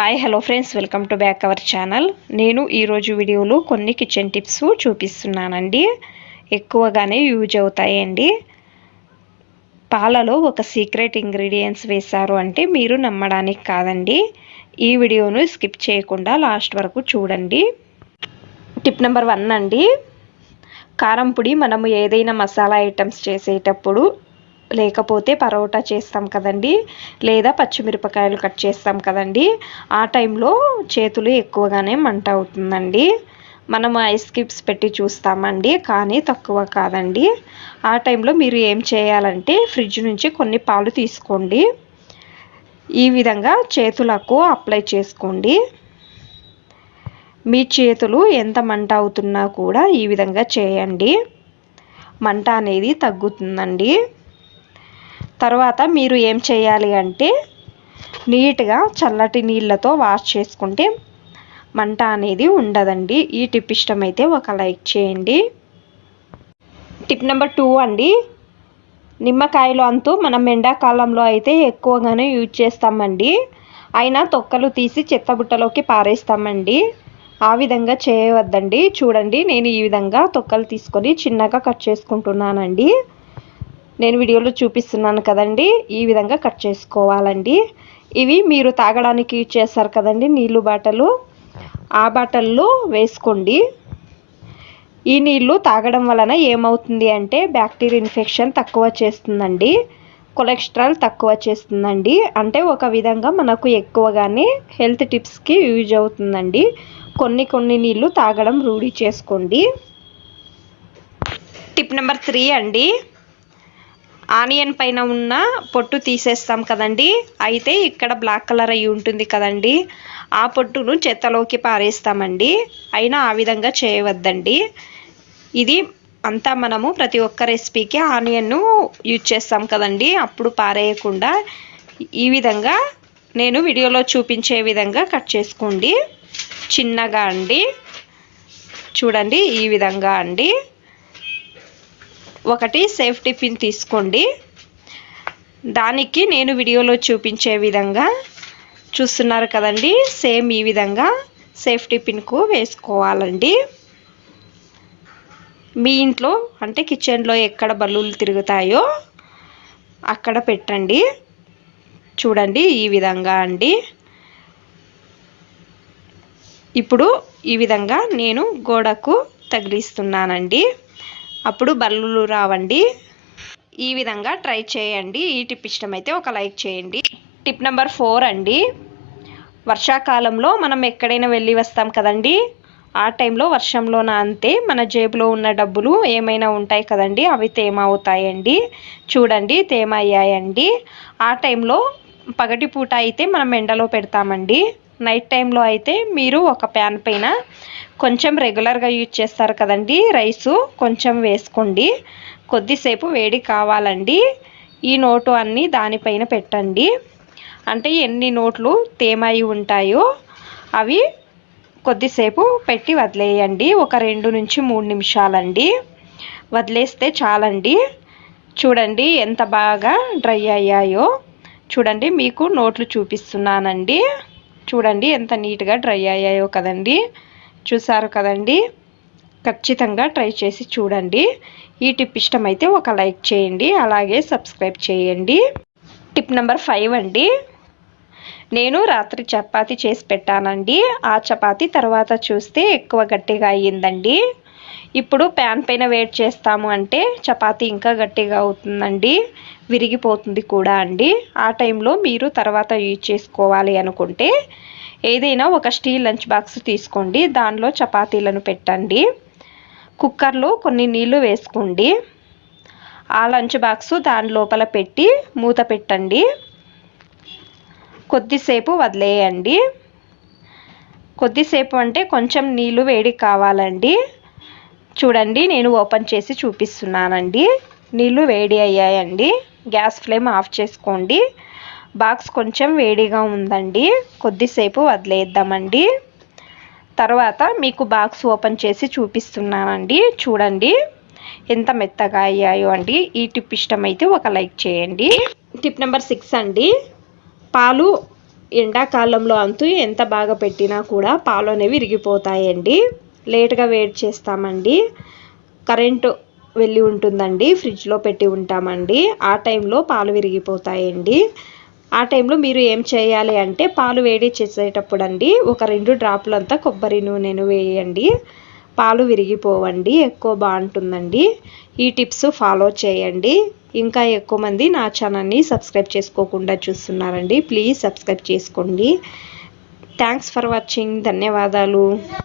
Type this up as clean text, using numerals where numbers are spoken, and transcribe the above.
Hi hello friends, welcome to back our channel. నేను ఈరోజు వీడియోలో కొన్ని కిచెన్ టిప్స్ చూపిస్తున్నానండి. ఎక్కువగానే యూజ్ అవుతాయండి. పాలలో ఒక సీక్రెట్ ఇంగ్రీడియంట్స్ వేశారు అంటే మీరు నమ్మడానికి కాదండి. ఈ వీడియోను స్కిప్ చేయకుండా లాస్ట్ వరకు చూడండి. టిప్ నెంబర్ 1 అండి, కారం పొడి. మనము ఏదైనా మసాలా ఐటమ్స్ చేసేటప్పుడు, లేకపోతే పరోటా చేస్తాం కదండి, లేదా పచ్చిమిరపకాయలు కట్ చేస్తాం కదండి, ఆ టైంలో చేతులు ఎక్కువగానే మంట అవుతుందండి. మనం ఐస్ క్యూబ్స్ పెట్టి చూస్తామండి, కానీ తక్కువ కాదండి. ఆ టైంలో మీరు ఏం చేయాలంటే ఫ్రిడ్జ్ నుంచి కొన్ని పాలు తీసుకోండి. ఈ విధంగా చేతులకు అప్లై చేసుకోండి. మీ చేతులు ఎంత మంట అవుతున్నా కూడా ఈ విధంగా చేయండి. మంట అనేది తగ్గుతుందండి. తర్వాత మీరు ఏం చేయాలి అంటే నీట్గా చల్లటి నీళ్ళతో వాష్ చేసుకుంటే మంట అనేది ఉండదండి. ఈ టిప్ ఇష్టమైతే ఒక లైక్ చేయండి. టిప్ నెంబర్ 2 అండి, నిమ్మకాయలు అంతు మనం ఎండాకాలంలో అయితే ఎక్కువగానే యూజ్ చేస్తామండి. అయినా తొక్కలు తీసి చెత్తబుట్టలోకి పారేస్తామండి. ఆ విధంగా చేయవద్దండి. చూడండి, నేను ఈ విధంగా తొక్కలు తీసుకొని చిన్నగా కట్ చేసుకుంటున్నానండి. నేను వీడియోలో చూపిస్తున్నాను కదండి, ఈ విధంగా కట్ చేసుకోవాలండి. ఇవి మీరు తాగడానికి యూజ్ చేస్తారు కదండి, నీళ్ళు బాటలు, ఆ బాటల్లో వేసుకోండి. ఈ నీళ్ళు తాగడం వలన ఏమవుతుంది అంటే బ్యాక్టీరియా ఇన్ఫెక్షన్ తక్కువ చేస్తుందండి, కొలెస్ట్రాల్ తక్కువ చేస్తుందండి. అంటే ఒక విధంగా మనకు ఎక్కువగానే హెల్త్ టిప్స్కి యూజ్ అవుతుందండి. కొన్ని నీళ్ళు తాగడం రూఢి చేసుకోండి. టిప్ నెంబర్ 3 అండి, ఆనియన్ పైన ఉన్న పొట్టు తీసేస్తాం కదండి, అయితే ఇక్కడ బ్లాక్ కలర్ అయి ఉంటుంది కదండి, ఆ పొట్టును చెత్తలోకి పారేస్తామండి. అయినా ఆ విధంగా చేయవద్దండి. ఇది అంతా మనము ప్రతి ఒక్క రెసిపీకి ఆనియన్ను యూజ్ చేస్తాం కదండి, అప్పుడు పారేయకుండా ఈ విధంగా నేను వీడియోలో చూపించే విధంగా కట్ చేసుకోండి. చిన్నగా అండి, చూడండి ఈ విధంగా అండి. ఒకటి సేఫ్టీ పిన్ తీసుకోండి. దానికి నేను వీడియోలో చూపించే విధంగా చూస్తున్నారు కదండి, సేమ్ ఈ విధంగా సేఫ్టీ పిన్కు వేసుకోవాలండి. మీ ఇంట్లో అంటే కిచెన్లో ఎక్కడ బల్లులు తిరుగుతాయో అక్కడ పెట్టండి. చూడండి ఈ విధంగా అండి. ఇప్పుడు ఈ విధంగా నేను గోడకు తగిలిస్తున్నానండి, అప్పుడు బల్లులు రావండి. ఈ విధంగా ట్రై చేయండి. ఈ టిప్ ఇష్టమైతే ఒక లైక్ చేయండి. టిప్ నెంబర్ 4 అండి, వర్షాకాలంలో మనం ఎక్కడైనా వెళ్ళి వస్తాం కదండి, ఆ టైంలో వర్షంలో నానితే మన జేబులో ఉన్న డబ్బులు ఏమైనా ఉంటాయి కదండి, అవి తేమ అవుతాయండి. చూడండి తేమ అయ్యాయండి. ఆ టైంలో పగటిపూట అయితే మనం ఎండలో పెడతామండి. నైట్ టైంలో అయితే మీరు ఒక ప్యాన్ పైన కొంచెం రెగ్యులర్గా యూజ్ చేస్తారు కదండి రైసు, కొంచెం వేసుకోండి. కొద్దిసేపు వేడి కావాలండి. ఈ నోటు అన్నీ దానిపైన పెట్టండి. అంటే ఎన్ని నోట్లు తేమాయి ఉంటాయో అవి కొద్దిసేపు పెట్టి వదిలేయండి. ఒక 2 నుంచి 3 నిమిషాలండి వదిలేస్తే చాలండి. చూడండి ఎంత బాగా డ్రై అయ్యాయో. చూడండి మీకు నోట్లు చూపిస్తున్నానండి. చూడండి ఎంత నీట్గా డ్రై అయ్యాయో కదండి. చూసారు కదండి. ఖచ్చితంగా ట్రై చేసి చూడండి. ఈ టిప్ ఇష్టమైతే ఒక లైక్ చేయండి, అలాగే సబ్స్క్రైబ్ చేయండి. టిప్ నెంబర్ 5 అండి, నేను రాత్రి చపాతీ చేసి పెట్టానండి. ఆ చపాతీ తర్వాత చూస్తే ఎక్కువ గట్టిగా అయ్యిందండి. ఇప్పుడు ప్యాన్ పైన వేడి చేస్తాము అంటే చపాతీ ఇంకా గట్టిగా అవుతుందండి, విరిగిపోతుంది కూడా అండి. ఆ టైంలో మీరు తర్వాత యూజ్ చేసుకోవాలి అనుకుంటే ఏదైనా ఒక స్టీల్ లంచ్ బాక్స్ తీసుకోండి. దానిలో చపాతీలను పెట్టండి. కుక్కర్లో కొన్ని నీళ్లు వేసుకోండి. ఆ లంచ్ బాక్సు దాని లోపల పెట్టి మూత పెట్టండి. కొద్దిసేపు వదిలేయండి. కొద్దిసేపు అంటే కొంచెం నీళ్ళు వేడి కావాలండి. చూడండి నేను ఓపెన్ చేసి చూపిస్తున్నానండి. నీళ్ళు వేడి అయ్యాయండి. గ్యాస్ ఫ్లేమ్ ఆఫ్ చేసుకోండి. బాక్స్ కొంచెం వేడిగా ఉందండి, కొద్దిసేపు వదిలేద్దామండి. తర్వాత మీకు బాక్స్ ఓపెన్ చేసి చూపిస్తున్నానండి. చూడండి ఎంత మెత్తగా అయ్యాయో అండి. ఈ టిప్ ఇష్టమైతే ఒక లైక్ చేయండి. టిప్ నెంబర్ 6 అండి, పాలు ఎండాకాలంలో అంతూ ఎంత బాగా పెట్టినా కూడా పాలు అనేవి విరిగిపోతాయండి. లేట్గా వేడి చేస్తామండి, కరెంటు వెళ్ళి ఉంటుందండి, ఫ్రిడ్జ్లో పెట్టి ఉంటామండి, ఆ టైంలో పాలు విరిగిపోతాయండి. ఆ టైంలో మీరు ఏం చేయాలి అంటే పాలు వేడి చేసేటప్పుడు అండి ఒక 2 డ్రాపులంతా కొబ్బరి నూనెను వేయండి, పాలు విరిగిపోవండి, ఎక్కువ బాగుంటుందండి. ఈ టిప్స్ ఫాలో చేయండి. ఇంకా ఎక్కువ మంది నా ఛానల్ని సబ్స్క్రైబ్ చేసుకోకుండా చూస్తున్నారండి, ప్లీజ్ సబ్స్క్రైబ్ చేసుకోండి. Thanks for watching. ధన్యవాదాలు.